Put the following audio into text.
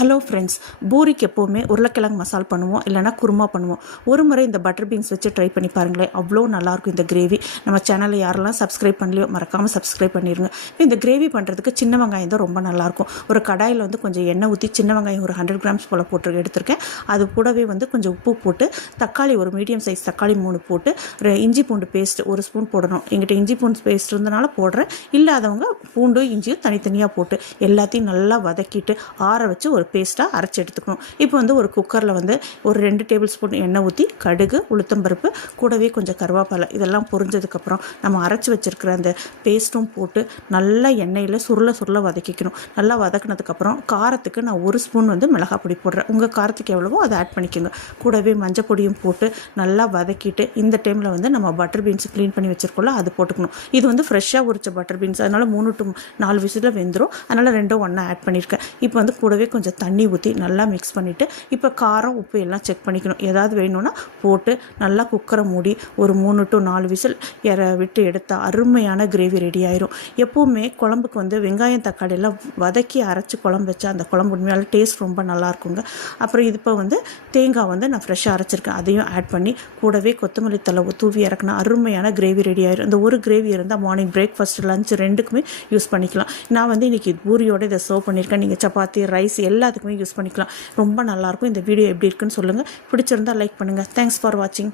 Hello friends, பூரிக்கு எப்போவுமே உருளைக்கிழங்கு மசால் பண்ணுவோம், இல்லைனா குருமா பண்ணுவோம். ஒரு முறை இந்த பட்டர் பீன்ஸ் வச்சு ட்ரை பண்ணி பாருங்களேன், அவ்வளோ நல்லாயிருக்கும் இந்த கிரேவி. நம்ம சேனலில் யாரெல்லாம் சப்ஸ்கிரைப் பண்ணலையோ மறக்காமல் சப்ஸ்கிரைப் பண்ணிடுங்க. இந்த கிரேவி பண்ணுறதுக்கு சின்ன வெங்காயம் தான் ரொம்ப நல்லாயிருக்கும். ஒரு கடாயில் கொஞ்சம் எண்ணெய் ஊற்றி சின்ன வெங்காயம் ஒரு 100 கிராம்ஸ் போல் போட்டு எடுத்திருக்கேன். அது கூடவே கொஞ்சம் உப்பு போட்டு, தக்காளி ஒரு மீடியம் சைஸ் தக்காளி 3 போட்டு, இஞ்சி பூண்டு பேஸ்ட் 1 ஸ்பூன் போடணும். எங்கிட்ட இஞ்சி பூண்டு பேஸ்ட் இருந்தனால போடுறேன், இல்லாதவங்க பூண்டு இஞ்சியும் தனித்தனியாக போட்டு எல்லாத்தையும் நல்லா வதக்கிட்டு ஆற வச்சு ஒரு பேஸ்ட்டாக அரைச்சி எடுத்துக்கணும். இப்போ ஒரு குக்கரில் ஒரு 2 டேபிள் ஸ்பூன் எண்ணெய் ஊற்றி கடுகு, உளுத்தம்பருப்பு, கூடவே கொஞ்சம் கருவேப்பிலை இதெல்லாம் பொரிஞ்சதுக்கப்புறம் நம்ம அரைச்சி வச்சுருக்கிற அந்த பேஸ்ட்டும் போட்டு நல்லா எண்ணெயில் சுருள வதக்கிக்கணும். நல்லா வதக்கினதுக்கப்புறம் காரத்துக்கு நான் 1 ஸ்பூன் மிளகாய் பொடி போடுறேன். உங்கள் காரத்துக்கு எவ்வளவோ அதை ஆட் பண்ணிக்கோங்க. கூடவே மஞ்சள் பொடியும் போட்டு நல்லா வதக்கிட்டு இந்த டைமில் நம்ம பட்டர் பீன்ஸ் க்ளீன் பண்ணி வச்சுருக்கோம்ல அது போட்டுக்கணும். இது ஃப்ரெஷ்ஷாக உரிச்ச பட்டர் பீன்ஸ், அதனால் 3 to 4 விசிலில் வெந்துடும். அதனால் 2 ஒன்றா ஆட் பண்ணியிருக்கேன். இப்போ கூடவே கொஞ்சம் தண்ணி ஊற்றி நல்லா மிக்ஸ் பண்ணிவிட்டு, இப்போ காரம் உப்பு எல்லாம் செக் பண்ணிக்கணும். ஏதாவது வேணும்னா போட்டு நல்லா குக்கரை மூடி ஒரு 3 to 4 விசில் விட்டு எடுத்தால் அருமையான கிரேவி ரெடி ஆயிரும். எப்போவுமே குழம்புக்கு வெங்காயம் தக்காளி எல்லாம் வதக்கி அரைச்சி குழம்பு வச்சா அந்த குழம்பு உண்மையால டேஸ்ட் ரொம்ப நல்லாயிருக்குங்க. அப்புறம் இது இப்போ தேங்காய் நான் ஃப்ரெஷ்ஷாக அரைச்சிருக்கேன், அதையும் ஆட் பண்ணி கூடவே கொத்தமல்லி தழை தூவி இறக்குனா அருமையான கிரேவி ரெடி ஆயிரும். இந்த ஒரு கிரேவி இருந்தால் மார்னிங் பிரேக்ஃபாஸ்ட், லஞ்ச் ரெண்டுக்குமே யூஸ் பண்ணிக்கலாம். நான் இன்றைக்கி பூரியோடு இதை சர்வ் பண்ணியிருக்கேன். நீங்கள் சப்பாத்தி, ரைஸ் எல்லாத்துக்குமே யூஸ் பண்ணிக்கலாம். ரொம்ப நல்லாயிருக்கும். இந்த வீடியோ எப்படி இருக்குன்னு சொல்லுங்கள். பிடிச்சிருந்தால் லைக் பண்ணுங்கள். தேங்க்ஸ் ஃபார் வாட்சிங்.